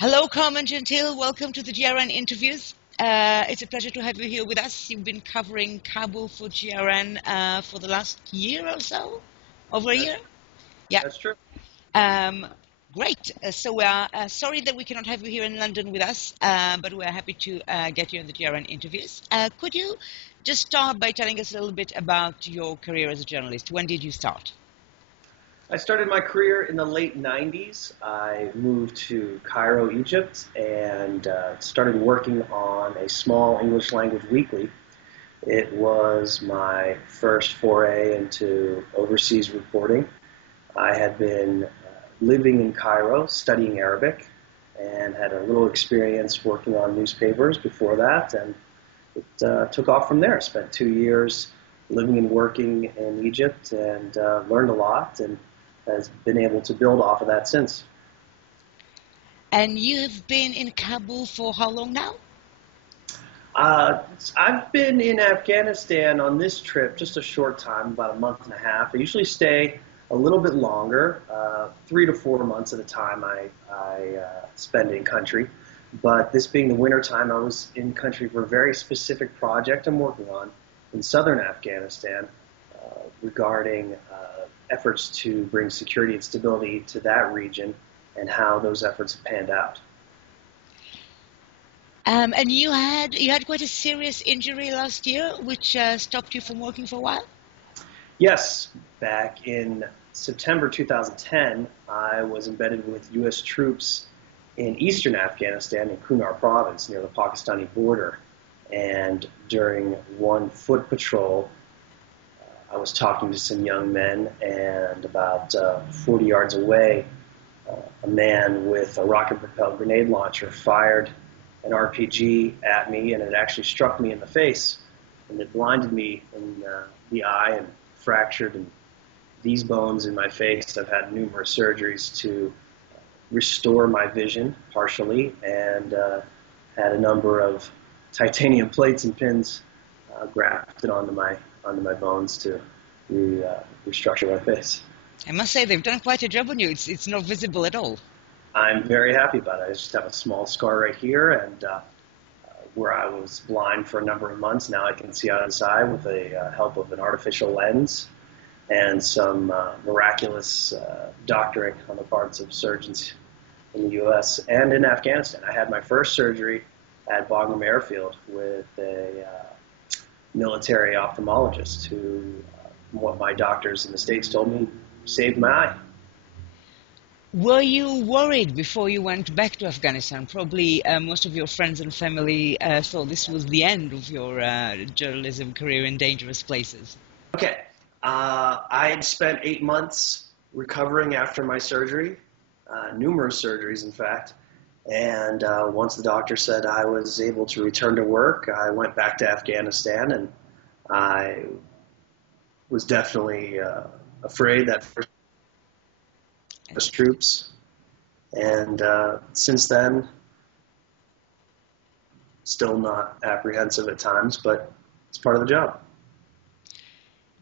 Hello, Carmen Gentile. Welcome to the GRN interviews. It's a pleasure to have you here with us. You've been covering Kabul for GRN for the last year or so, over a That's, year. Yeah, that's true. um, great. So we are sorry that we cannot have you here in London with us, but we're happy to get you in the GRN interviews. Could you just start by telling us a little bit about your career as a journalist? When did you start? I started my career in the late 90s. I moved to Cairo, Egypt, and started working on a small English language weekly. It was my first foray into overseas reporting. I had been living in Cairo, studying Arabic, and had a little experience working on newspapers before that, and it took off from there. Spent 2 years living and working in Egypt and learned a lot and has been able to build off of that since. And you've been in Kabul for how long now? Uh, I've been in Afghanistan on this trip just a short time, about a month and a half. I usually stay a little bit longer, 3 to 4 months at a time I spend in country. But this being the winter time, I was in country for a very specific project I'm working on in southern Afghanistan regarding efforts to bring security and stability to that region and how those efforts have panned out. And you had quite a serious injury last year, which stopped you from working for a while. Yes, back in September 2010, I was embedded with U.S. troops in eastern Afghanistan in Kunar province near the Pakistani border. And during one foot patrol, I was talking to some young men, and about 40 yards away, a man with a rocket-propelled grenade launcher fired an RPG at me, and it actually struck me in the face, and it blinded me in the eye and fractured and these bones in my face. I've had numerous surgeries to restore my vision partially, and had a number of titanium plates and pins grafted onto my bones to restructure my face. I must say they've done quite a job on you. It's not visible at all. I'm very happy about it. I just have a small scar right here, and where I was blind for a number of months, now I can see out of the side with the help of an artificial lens and some miraculous doctoring on the parts of surgeons in the U.S. and in Afghanistan. I had my first surgery at Bagram Airfield with a military ophthalmologist who, what my doctors in the States told me, saved my eye. Were you worried before you went back to Afghanistan? Probably most of your friends and family thought this was the end of your journalism career in dangerous places. Okay. I had spent 8 months recovering after my surgery, numerous surgeries, in fact. And once the doctor said I was able to return to work, I went back to Afghanistan, and I was definitely afraid that first troops. And since then, still not apprehensive at times, but it's part of the job.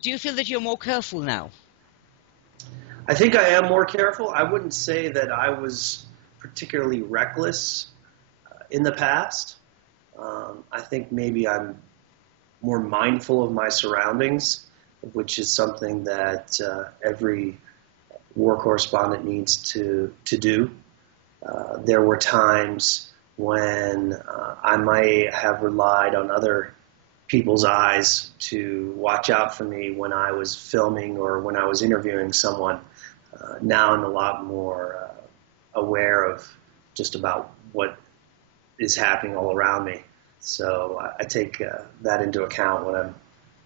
Do you feel that you're more careful now? I think I am more careful. I wouldn't say that I was particularly reckless in the past. I think maybe I'm more mindful of my surroundings, which is something that every war correspondent needs to do. There were times when I might have relied on other people's eyes to watch out for me when I was filming or when I was interviewing someone. Now I'm a lot more aware of just about what is happening all around me. So I take that into account when I'm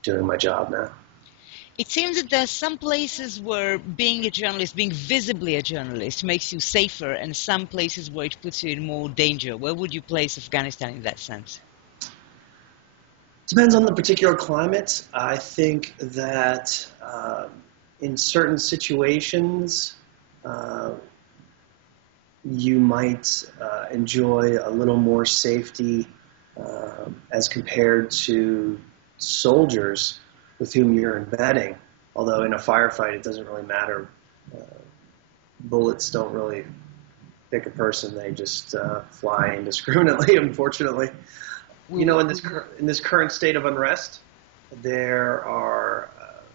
doing my job now. It seems that there are some places where being a journalist, being visibly a journalist, makes you safer, and some places where it puts you in more danger. Where would you place Afghanistan in that sense? Depends on the particular climate. I think that in certain situations, you might enjoy a little more safety as compared to soldiers with whom you're embedding. Although in a firefight, it doesn't really matter. Bullets don't really pick a person, they just fly indiscriminately, unfortunately. You know, in this current state of unrest, there are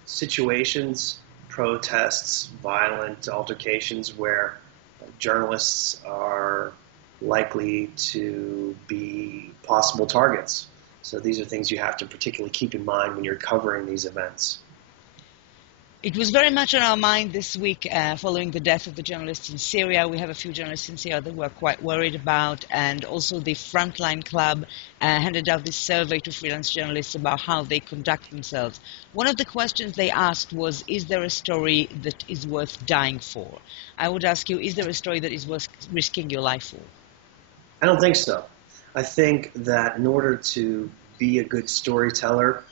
situations, protests, violent altercations where journalists are likely to be possible targets. So these are things you have to particularly keep in mind when you're covering these events. It was very much on our mind this week following the death of the journalists in Syria. We have a few journalists in Syria that we're quite worried about, and also the Frontline Club handed out this survey to freelance journalists about how they conduct themselves. One of the questions they asked was, is there a story that is worth dying for? I would ask you, is there a story that is worth risking your life for? I don't think so. I think that in order to be a good storyteller,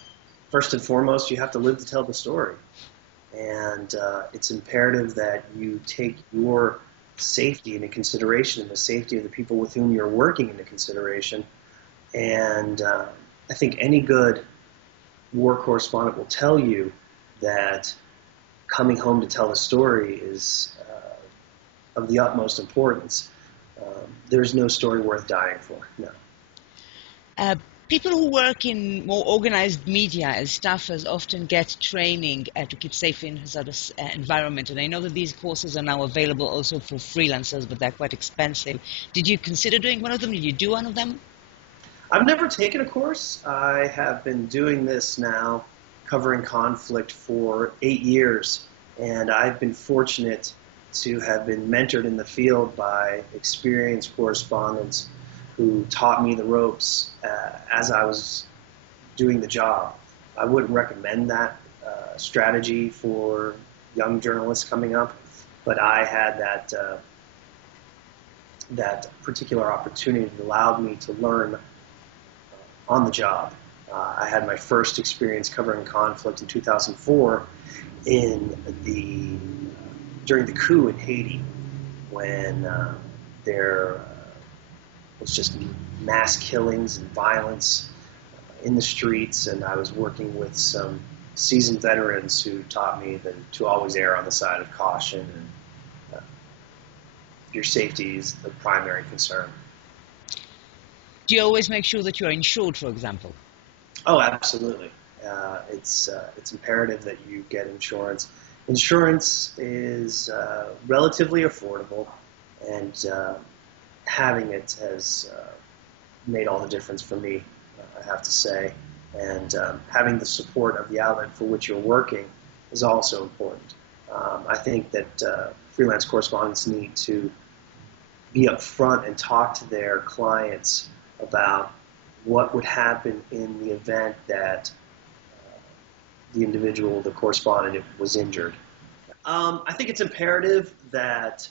first and foremost, you have to live to tell the story. And it's imperative that you take your safety into consideration and the safety of the people with whom you're working into consideration. And I think any good war correspondent will tell you that coming home to tell the story is of the utmost importance. There's no story worth dying for, no. People who work in more organized media as staffers often get training to keep safe in hazardous environment. And I know that these courses are now available also for freelancers, but they're quite expensive. Did you consider doing one of them? Did you do one of them? I've never taken a course. I have been doing this now, covering conflict for 8 years. And I've been fortunate to have been mentored in the field by experienced correspondents who taught me the ropes as I was doing the job. I wouldn't recommend that strategy for young journalists coming up, but I had that particular opportunity that allowed me to learn on the job. I had my first experience covering conflict in 2004 during the coup in Haiti, when there was just mass killings and violence in the streets, and I was working with some seasoned veterans who taught me to always err on the side of caution, and your safety is the primary concern. Do you always make sure that you're insured, for example? Oh, absolutely. It's imperative that you get insurance. Insurance is relatively affordable, and having it has made all the difference for me, I have to say. And having the support of the outlet for which you're working is also important. I think that freelance correspondents need to be upfront and talk to their clients about what would happen in the event that the individual, the correspondent, was injured. I think it's imperative that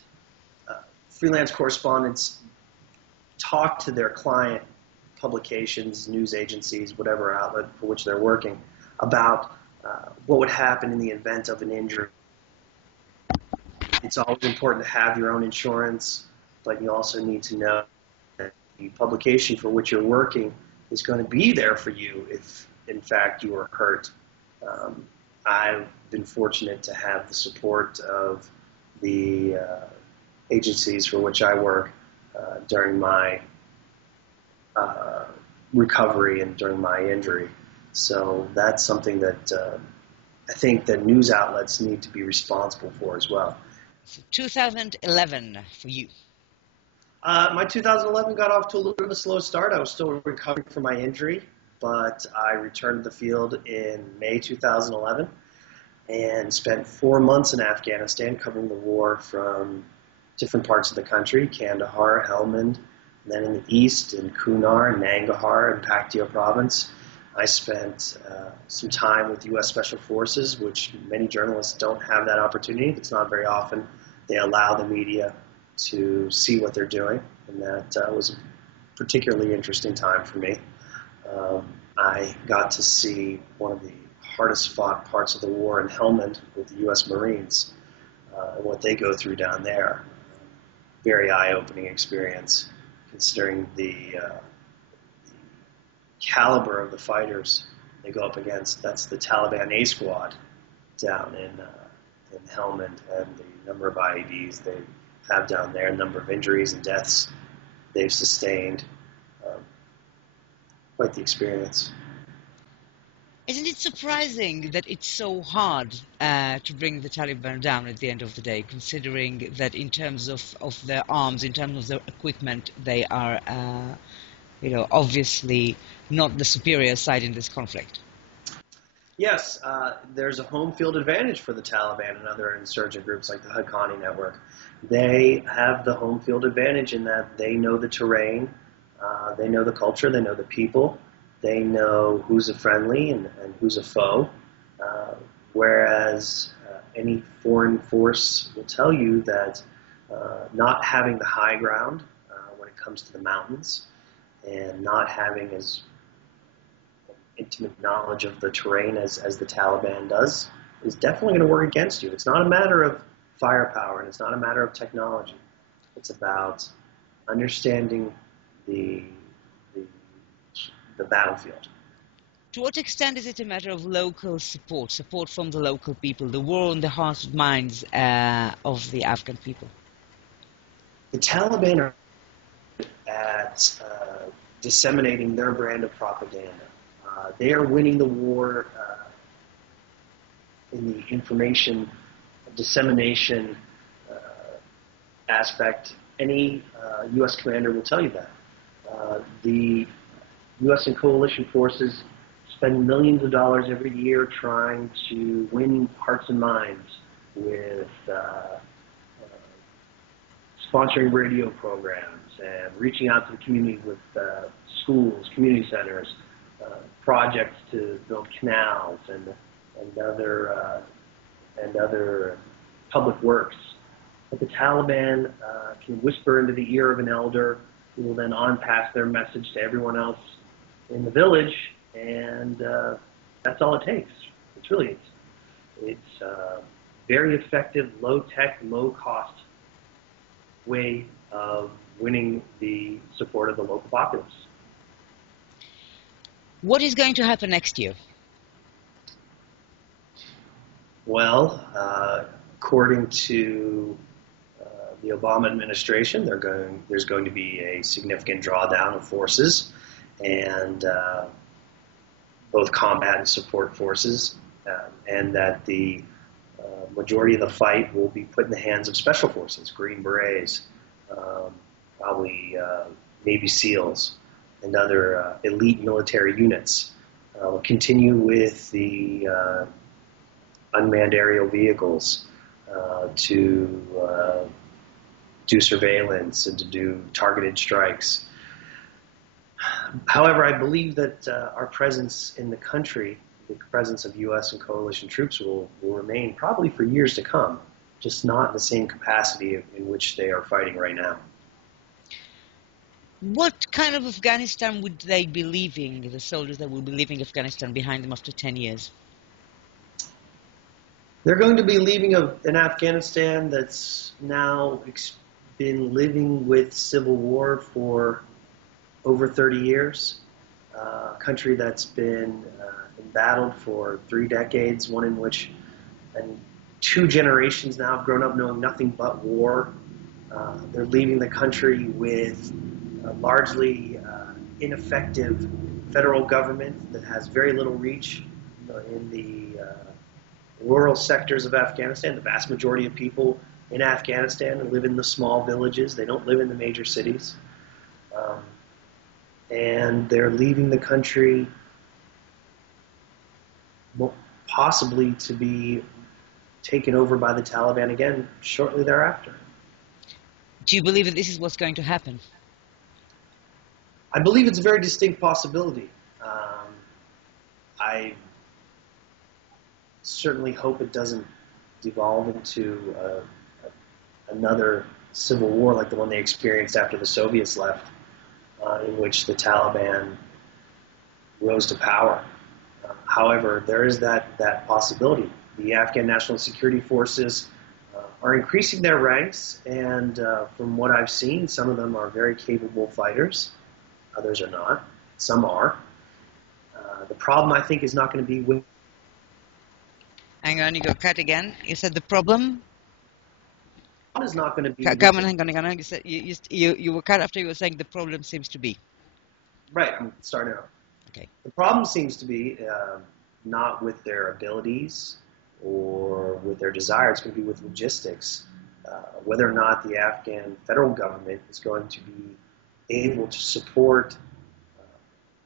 freelance correspondents talk to their client publications, news agencies, whatever outlet for which they're working, about what would happen in the event of an injury. It's always important to have your own insurance, but you also need to know that the publication for which you're working is going to be there for you if, in fact, you are hurt. I've been fortunate to have the support of the agencies for which I work during my recovery and during my injury. So that's something that I think that news outlets need to be responsible for as well. So 2011 for you. My 2011 got off to a little bit of a slow start. I was still recovering from my injury, but I returned to the field in May 2011 and spent 4 months in Afghanistan covering the war from different parts of the country, Kandahar, Helmand, and then in the east in Kunar, Nangarhar, and Paktia province. I spent some time with U.S. Special Forces, which many journalists don't have that opportunity. It's not very often they allow the media to see what they're doing, and that was a particularly interesting time for me. I got to see one of the hardest fought parts of the war in Helmand with the U.S. Marines and what they go through down there. Very eye-opening experience, considering the caliber of the fighters they go up against. That's the Taliban A Squad down in Helmand, and the number of IEDs they have down there, number of injuries and deaths they've sustained. Quite the experience. Isn't it surprising that it's so hard to bring the Taliban down at the end of the day, considering that in terms of their arms, in terms of their equipment, they are, obviously not the superior side in this conflict? Yes, there's a home field advantage for the Taliban and other insurgent groups like the Haqqani Network. They have the home field advantage in that they know the terrain, they know the culture, they know the people, they know who's a friendly and who's a foe, whereas any foreign force will tell you that not having the high ground when it comes to the mountains and not having as intimate knowledge of the terrain as the Taliban does is definitely going to work against you. It's not a matter of firepower and it's not a matter of technology. It's about understanding the battlefield. To what extent is it a matter of local support from the local people, the war on the hearts and minds of the Afghan people? The Taliban are at disseminating their brand of propaganda. They are winning the war in the information dissemination aspect. Any U.S. commander will tell you that. The U.S. and coalition forces spend millions of dollars every year trying to win hearts and minds with sponsoring radio programs and reaching out to the community with schools, community centers, projects to build canals and other public works. But the Taliban can whisper into the ear of an elder who will then on-pass their message to everyone else in the village, and that's all it takes. It's very effective, low-tech, low-cost way of winning the support of the local populace. What is going to happen next year? Well, according to the Obama administration, there's going to be a significant drawdown of forces, and both combat and support forces, and that the majority of the fight will be put in the hands of special forces, Green Berets, probably Navy SEALs, and other elite military units. We'll continue with the unmanned aerial vehicles to do surveillance and to do targeted strikes. However, I believe that our presence in the country, the presence of U.S. and coalition troops will remain probably for years to come, just not in the same capacity in which they are fighting right now. What kind of Afghanistan would they be leaving, the soldiers that will be leaving Afghanistan behind them after 10 years? They're going to be leaving an Afghanistan that's now been living with civil war for over 30 years, a country that's been embattled for 3 decades, one in which 2 generations now have grown up knowing nothing but war. They're leaving the country with a largely ineffective federal government that has very little reach in the rural sectors of Afghanistan. The vast majority of people in Afghanistan live in the small villages. They don't live in the major cities. And they're leaving the country possibly to be taken over by the Taliban again shortly thereafter. Do you believe that this is what's going to happen? I believe it's a very distinct possibility. I certainly hope it doesn't devolve into another civil war like the one they experienced after the Soviets left, in which the Taliban rose to power. However, there is that possibility. The Afghan National Security Forces are increasing their ranks, and from what I've seen, some of them are very capable fighters. Others are not. Some are. The problem, I think, is not going to be with... Hang on, you got cut again. You said the problem? problem is not going to be with Carmen, hang on. You were cut after you were saying the problem seems to be. right. I'm starting out. Okay. The problem seems to be not with their abilities or with their desire. It's going to be with logistics. Whether or not the Afghan federal government is going to be able to support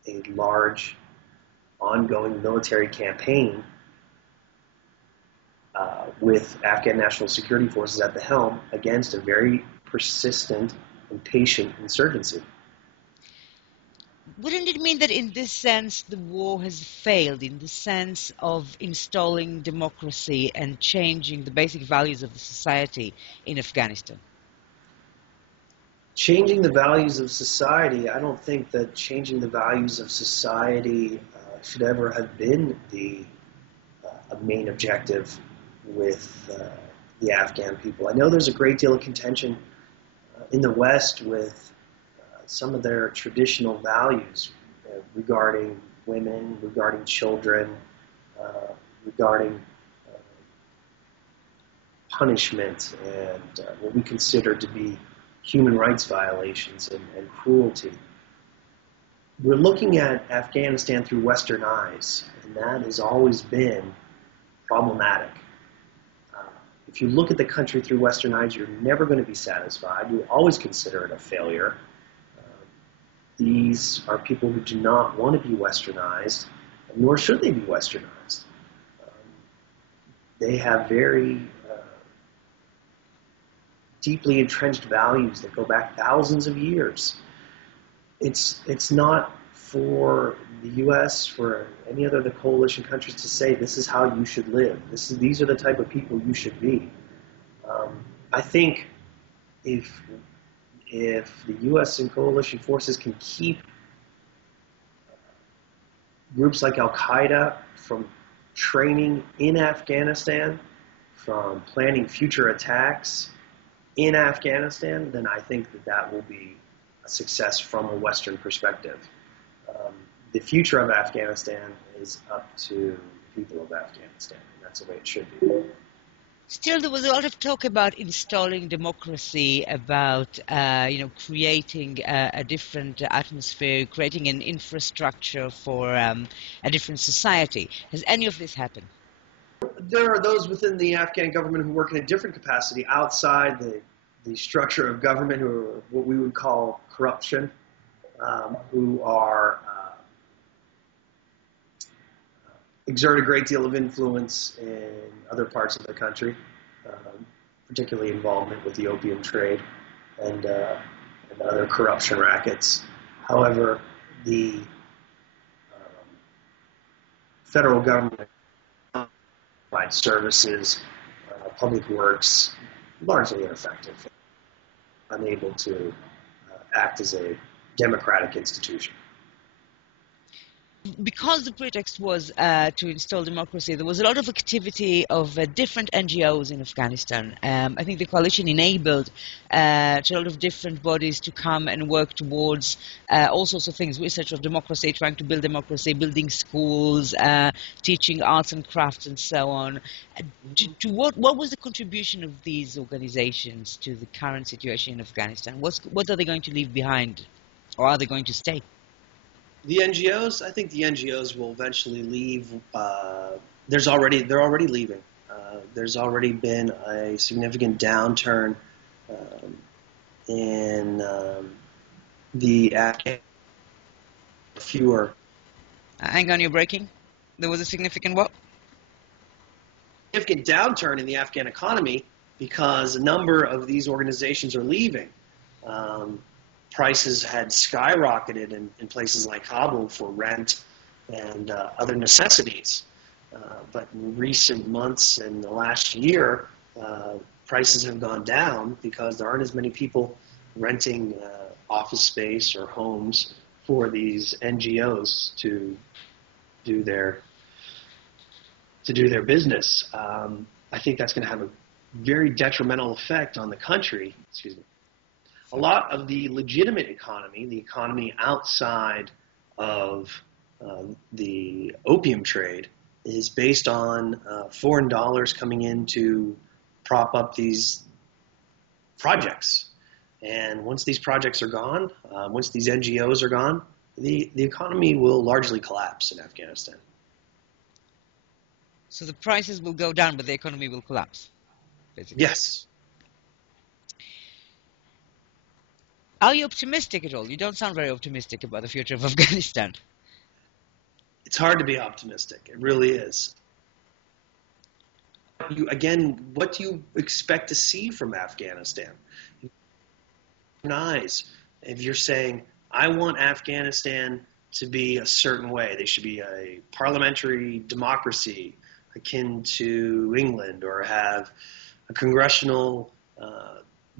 a large ongoing military campaign with Afghan National Security Forces at the helm against a very persistent and patient insurgency. Wouldn't it mean that in this sense the war has failed, in the sense of installing democracy and changing the basic values of the society in Afghanistan? Changing the values of society, I don't think that changing the values of society should ever have been the main objective with the Afghan people. I know there's a great deal of contention in the West with some of their traditional values regarding women, regarding children, regarding punishment and what we consider to be human rights violations and cruelty. We're looking at Afghanistan through Western eyes, and that has always been problematic. If you look at the country through Western eyes, you're never going to be satisfied. You'll always consider it a failure. These are people who do not want to be Westernized, nor should they be Westernized. They have very deeply entrenched values that go back thousands of years. It's not for the U.S., for any other of the coalition countries to say this is how you should live. These are the type of people you should be. I think if the U.S. and coalition forces can keep groups like Al-Qaeda from training in Afghanistan, from planning future attacks in Afghanistan, then I think that will be a success from a Western perspective. The future of Afghanistan is up to the people of Afghanistan, and that's the way it should be. Still, there was a lot of talk about installing democracy, about creating a different atmosphere, creating an infrastructure for a different society. Has any of this happened? There are those within the Afghan government who work in a different capacity outside the structure of government, who are what we would call corruption, who are exert a great deal of influence in other parts of the country, particularly involvement with the opium trade and other corruption rackets. However, the federal government provides services, public works, largely ineffective, unable to act as a democratic institution. Because the pretext was to install democracy, there was a lot of activity of different NGOs in Afghanistan. I think the coalition enabled a lot of different bodies to come and work towards all sorts of things, research of democracy, trying to build democracy, building schools, teaching arts and crafts, and so on. What was the contribution of these organizations to the current situation in Afghanistan? What are they going to leave behind, or are they going to stay? The NGOs, I think the NGOs will eventually leave. They're already leaving. There's already been a significant downturn in the Afghan. Fewer. Hang on, you're breaking. There was a significant what? Significant downturn in the Afghan economy because a number of these organizations are leaving. Prices had skyrocketed in places like Kabul for rent and other necessities. But in recent months and the last year, prices have gone down because there aren't as many people renting office space or homes for these NGOs to do their business. I think that's going to have a very detrimental effect on the country. Excuse me. A lot of the legitimate economy, the economy outside of the opium trade, is based on foreign dollars coming in to prop up these projects. And once these projects are gone, once these NGOs are gone, the economy will largely collapse in Afghanistan. So the prices will go down, but the economy will collapse, basically. Yes. Are you optimistic at all? You don't sound very optimistic about the future of Afghanistan. It's hard to be optimistic. It really is. Again, what do you expect to see from Afghanistan? Eyes. If you're saying, I want Afghanistan to be a certain way, they should be a parliamentary democracy akin to England, or have a congressional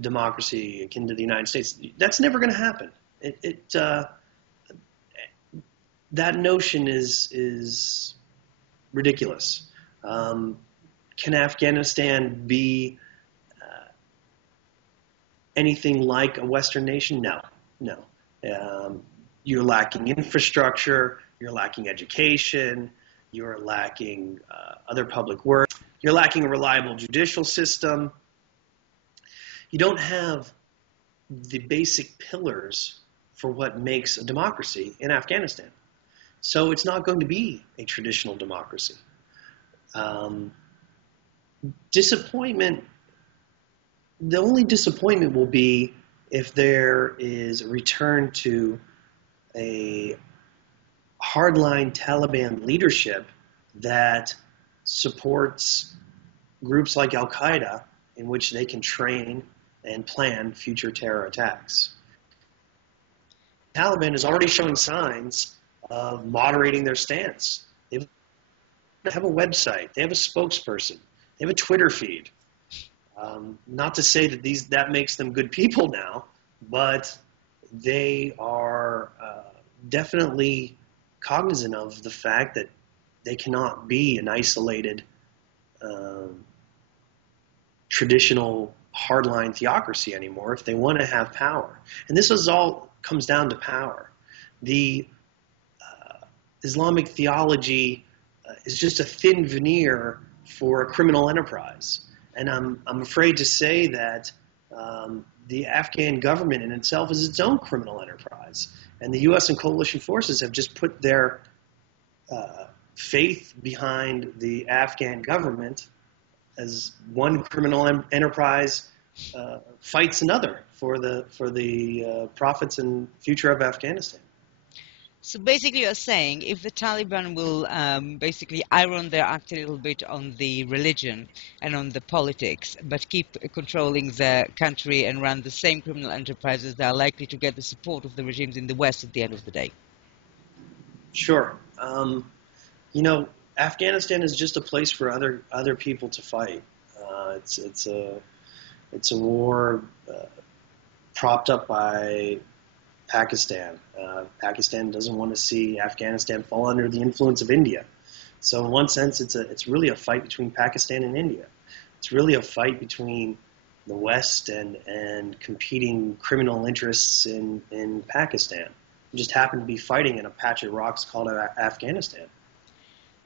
democracy akin to the United States. That's never going to happen. That notion is ridiculous. Can Afghanistan be anything like a Western nation? No. You're lacking infrastructure, you're lacking education, you're lacking other public work, you're lacking a reliable judicial system. You don't have the basic pillars for what makes a democracy in Afghanistan. So it's not going to be a traditional democracy. Disappointment, the only disappointment will be if there is a return to a hardline Taliban leadership that supports groups like Al-Qaeda, in which they can train and plan future terror attacks. The Taliban is already showing signs of moderating their stance. They have a website, they have a spokesperson, they have a Twitter feed. Not to say that that makes them good people now, but they are definitely cognizant of the fact that they cannot be an isolated traditional hardline theocracy anymore if they want to have power. And this all comes down to power. The Islamic theology is just a thin veneer for a criminal enterprise. And I'm afraid to say that the Afghan government in itself is its own criminal enterprise. And the U.S. and coalition forces have just put their faith behind the Afghan government as one criminal enterprise fights another for the profits and future of Afghanistan. So basically you're saying if the Taliban will basically iron their act a little bit on the religion and on the politics, but keep controlling the country and run the same criminal enterprises, they are likely to get the support of the regimes in the West at the end of the day. Sure. Afghanistan is just a place for other people to fight. It's a war propped up by Pakistan. Pakistan doesn't want to see Afghanistan fall under the influence of India. So in one sense, it's really a fight between Pakistan and India. It's really a fight between the West and competing criminal interests in Pakistan. We just happen to be fighting in a patch of rocks called Afghanistan.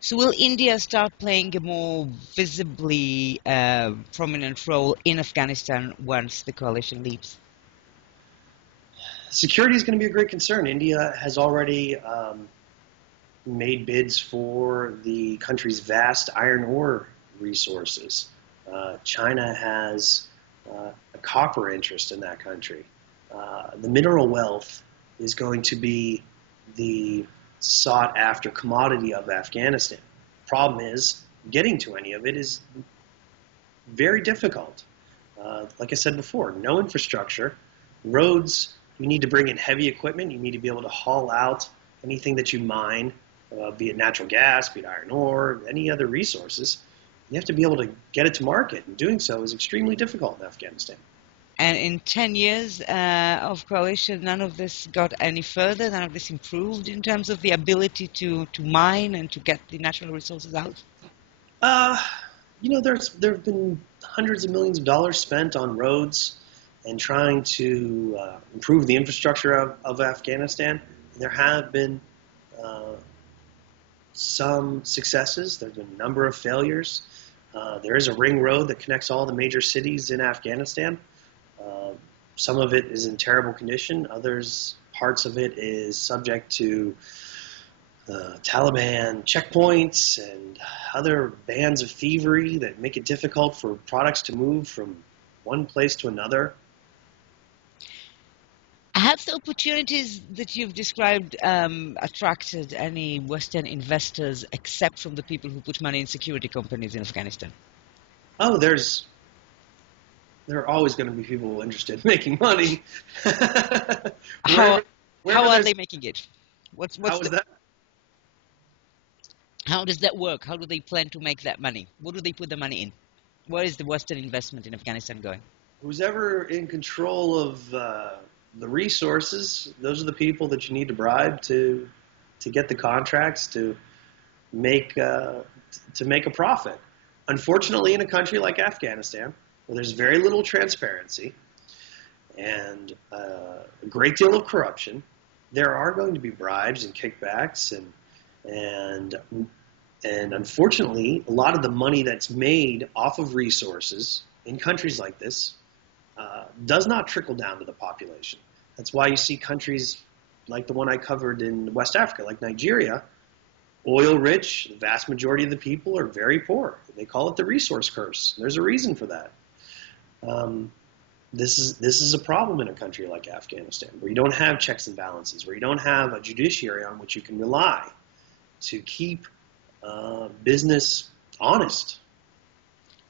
So will India start playing a more visibly prominent role in Afghanistan once the coalition leaves? Security is going to be a great concern. India has already made bids for the country's vast iron ore resources. China has a copper interest in that country. The mineral wealth is going to be the sought-after commodity of Afghanistan. Problem is, getting to any of it is very difficult. Like I said before, no infrastructure, roads. You need to bring in heavy equipment. You need to be able to haul out anything that you mine, be it natural gas, be it iron ore, any other resources. You have to be able to get it to market, and doing so is extremely difficult in Afghanistan. And in 10 years of coalition, none of this got any further, none of this improved in terms of the ability to mine and to get the natural resources out? There have been hundreds of millions of dollars spent on roads and trying to improve the infrastructure of Afghanistan. There have been some successes. There have been a number of failures. There is a ring road that connects all the major cities in Afghanistan. Some of it is in terrible condition. Parts of it is subject to Taliban checkpoints and other bands of thievery that make it difficult for products to move from one place to another. Have the opportunities that you've described attracted any Western investors except from the people who put money in security companies in Afghanistan? Oh, there are always going to be people interested in making money. How are they making it? How does that work? How do they plan to make that money? What do they put the money in? Where is the Western investment in Afghanistan going? Who's ever in control of the resources, those are the people that you need to bribe to get the contracts to make a profit. Unfortunately, in a country like Afghanistan, where there's very little transparency and a great deal of corruption, there are going to be bribes and kickbacks, and unfortunately, a lot of the money that's made off of resources in countries like this does not trickle down to the population. That's why you see countries like the one I covered in West Africa, like Nigeria, oil-rich. The vast majority of the people are very poor. They call it the resource curse. There's a reason for that. This is a problem in a country like Afghanistan, where you don't have checks and balances, where you don't have a judiciary on which you can rely to keep business honest.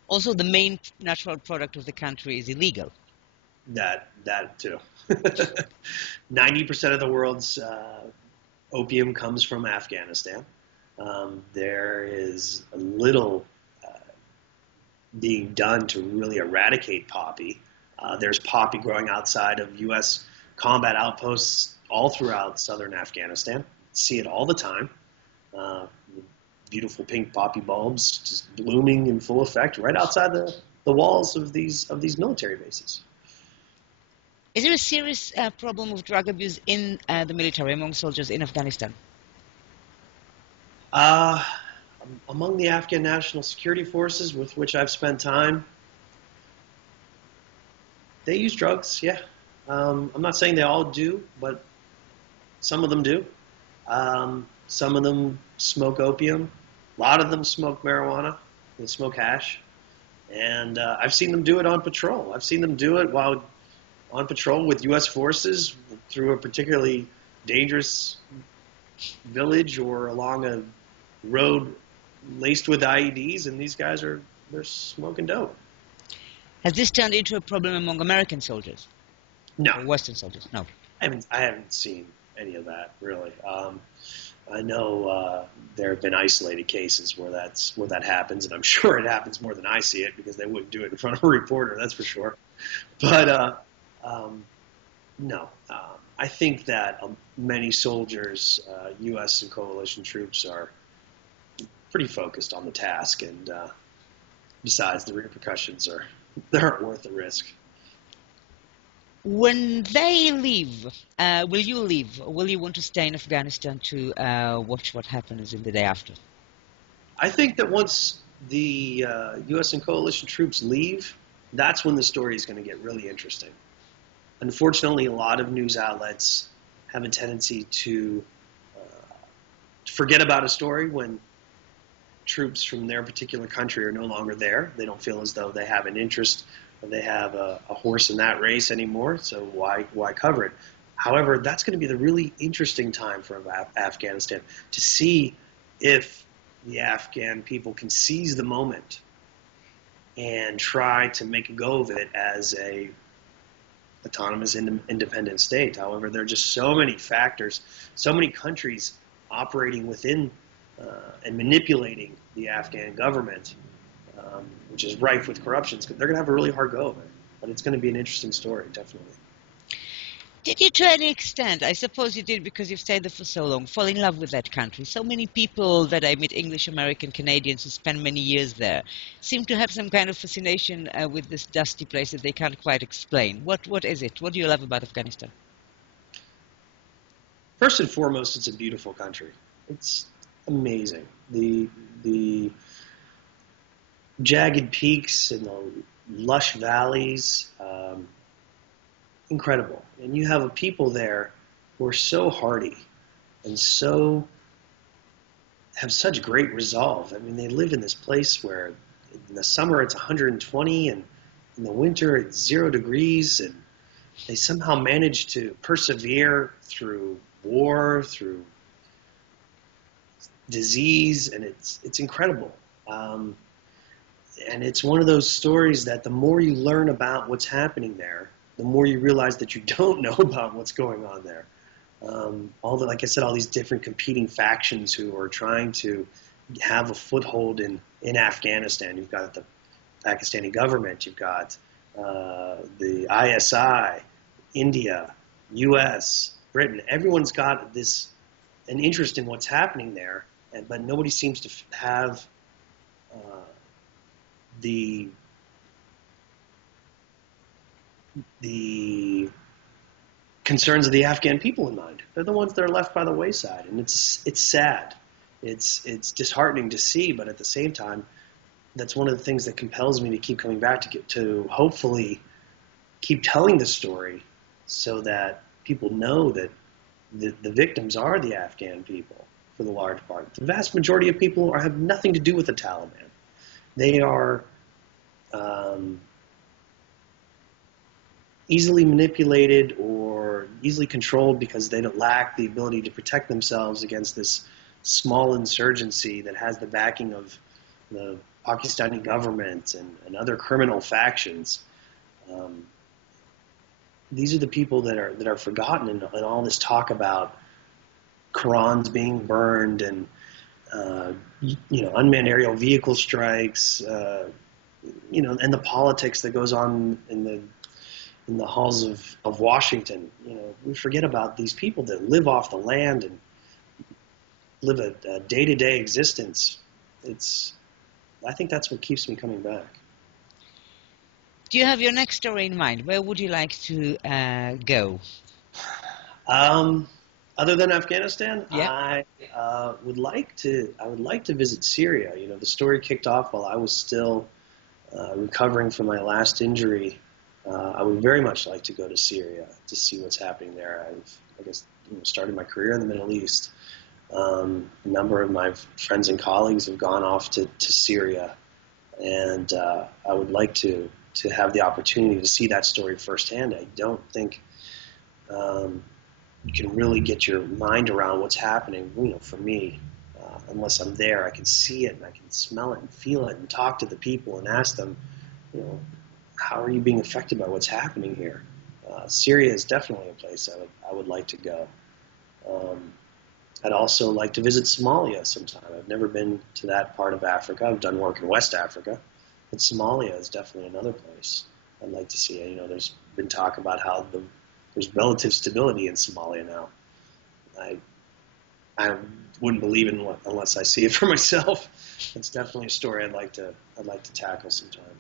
Also, the main natural product of the country is illegal. That too. 90% of the world's opium comes from Afghanistan. There is a little being done to really eradicate poppy. There's poppy growing outside of U.S. combat outposts all throughout southern Afghanistan. See it all the time. Beautiful pink poppy bulbs just blooming in full effect right outside the walls of these military bases. Is there a serious problem of drug abuse in the military, among soldiers in Afghanistan? Among the Afghan National Security Forces with which I've spent time, they use drugs, yeah. I'm not saying they all do, but some of them do. Some of them smoke opium. A lot of them smoke marijuana. They smoke hash. And I've seen them do it on patrol. I've seen them do it while on patrol with U.S. forces through a particularly dangerous village or along a road laced with IEDs, and these guys they're smoking dope. Has this turned into a problem among American soldiers? No. Or Western soldiers? No. I haven't seen any of that, really. I know there have been isolated cases where that happens, and I'm sure it happens more than I see it, because they wouldn't do it in front of a reporter, that's for sure. But no. I think that many soldiers, U.S. and coalition troops, are pretty focused on the task, and besides, the repercussions aren't worth the risk. When they leave, will you leave, or will you want to stay in Afghanistan to watch what happens in the day after? I think that once the U.S. and coalition troops leave, that's when the story is going to get really interesting. Unfortunately, a lot of news outlets have a tendency to forget about a story when troops from their particular country are no longer there. They don't feel as though they have an interest or they have a horse in that race anymore, so why cover it? However, that's going to be the really interesting time for Afghanistan, to see if the Afghan people can seize the moment and try to make a go of it as a autonomous independent state. However, there are just so many factors, so many countries operating within and manipulating the Afghan government, which is rife with corruption. They're going to have a really hard go of it, but it's going to be an interesting story, definitely. Did you, to any extent, I suppose you did because you've stayed there for so long, fall in love with that country? So many people that I meet, English, American, Canadians, who spend many years there, seem to have some kind of fascination with this dusty place that they can't quite explain. What is it? What do you love about Afghanistan? First and foremost, it's a beautiful country. It's amazing. The jagged peaks and the lush valleys, incredible. And you have a people there who are so hardy and so have such great resolve. I mean, they live in this place where in the summer it's 120 and in the winter it's 0 degrees, and they somehow manage to persevere through war, through disease, and it's incredible. And it's one of those stories that the more you learn about what's happening there, the more you realize that you don't know about what's going on there. Like I said, all these different competing factions who are trying to have a foothold in Afghanistan. You've got the Pakistani government, you've got the ISI, India, U.S., Britain. Everyone's got an interest in what's happening there, but nobody seems to have the concerns of the Afghan people in mind. They're the ones that are left by the wayside, and it's sad. It's disheartening to see, but at the same time, that's one of the things that compels me to keep coming back to hopefully keep telling the story, so that people know that the victims are the Afghan people for the large part. The vast majority of people have nothing to do with the Taliban. They are easily manipulated or easily controlled because they don't lack the ability to protect themselves against this small insurgency that has the backing of the Pakistani government and other criminal factions. These are the people that are forgotten in all this talk about Qurans being burned and unmanned aerial vehicle strikes, and the politics that goes on in the halls of Washington. We forget about these people that live off the land and live a day-to-day existence. I think that's what keeps me coming back. Do you have your next story in mind? Where would you like to go? Other than Afghanistan, yeah. I would like to visit Syria. The story kicked off while I was still recovering from my last injury. I would very much like to go to Syria to see what's happening there. I've started my career in the Middle East. A number of my friends and colleagues have gone off to Syria, and I would like to have the opportunity to see that story firsthand. I don't think you can really get your mind around what's happening, for me, unless I'm there. I can see it and I can smell it and feel it and talk to the people and ask them, how are you being affected by what's happening here? Syria is definitely a place I would like to go. I'd also like to visit Somalia sometime. I've never been to that part of Africa. I've done work in West Africa, but Somalia is definitely another place I'd like to see. There's been talk about how there's relative stability in Somalia now. I wouldn't believe it unless I see it for myself. It's definitely a story I'd like to tackle sometime.